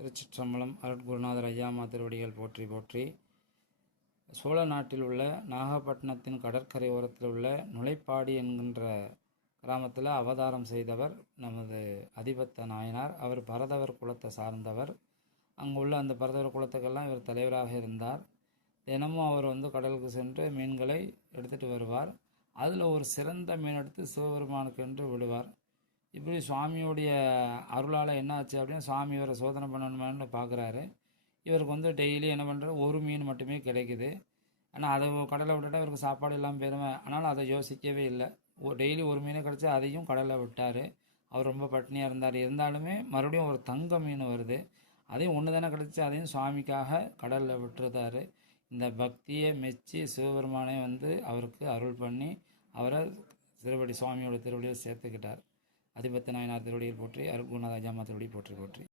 திருச்சிற்றம்பலம் அருட்குருநாதர் ஐயாமா திருவடிகள் போற்றி போற்றி. சோழ நாட்டில் உள்ள நாகப்பட்டினத்தின் கடற்கரை ஓரத்தில் உள்ள நுழைப்பாடி என்கின்ற கிராமத்தில் அவதாரம் செய்தவர் நமது அதிபத்த நாயனார். அவர் பரதவர் குலத்தை சார்ந்தவர். அங்கு உள்ள அந்த பரதவர் குலத்துக்கெல்லாம் இவர் தலைவராக இருந்தார். தினமும் அவர் வந்து கடலுக்கு சென்று மீன்களை எடுத்துகிட்டு வருவார். அதில் ஒரு சிறந்த மீன் எடுத்து சிவபெருமானுக்கு என்று விடுவார். இப்படி சுவாமியுடைய அருளால் என்ன ஆச்சு அப்படின்னு சுவாமி இவரை சோதனை பண்ணணுமான்னு பார்க்குறாரு இவருக்கு வந்து டெய்லி என்ன பண்ணுறாரு ஒரு மீன் மட்டுமே கிடைக்குது. ஆனால் அதை கடலை விட்டுட்டா இவருக்கு சாப்பாடு இல்லாமல் போயிருமே. ஆனாலும் அதை யோசிக்கவே இல்லை. டெய்லி ஒரு மீனை கிடச்சி அதையும் கடலில் விட்டார். அவர் ரொம்ப பட்னியாக இருந்தார். இருந்தாலுமே மறுபடியும் ஒரு தங்க மீன் வருது. அதையும் ஒன்று தானே கிடச்சி அதையும் சுவாமிக்காக கடலில் விட்டுருந்தாரு இந்த பக்தியை மெச்சி சிவபெருமானை வந்து அவருக்கு அருள் பண்ணி அவரை திருவடி சுவாமியோட திருவடியை சேர்த்துக்கிட்டார். அதிபத்த நாயனார் திருவடியில் போற்றி அருள்குணநாத திருவடி போற்றி போற்றி.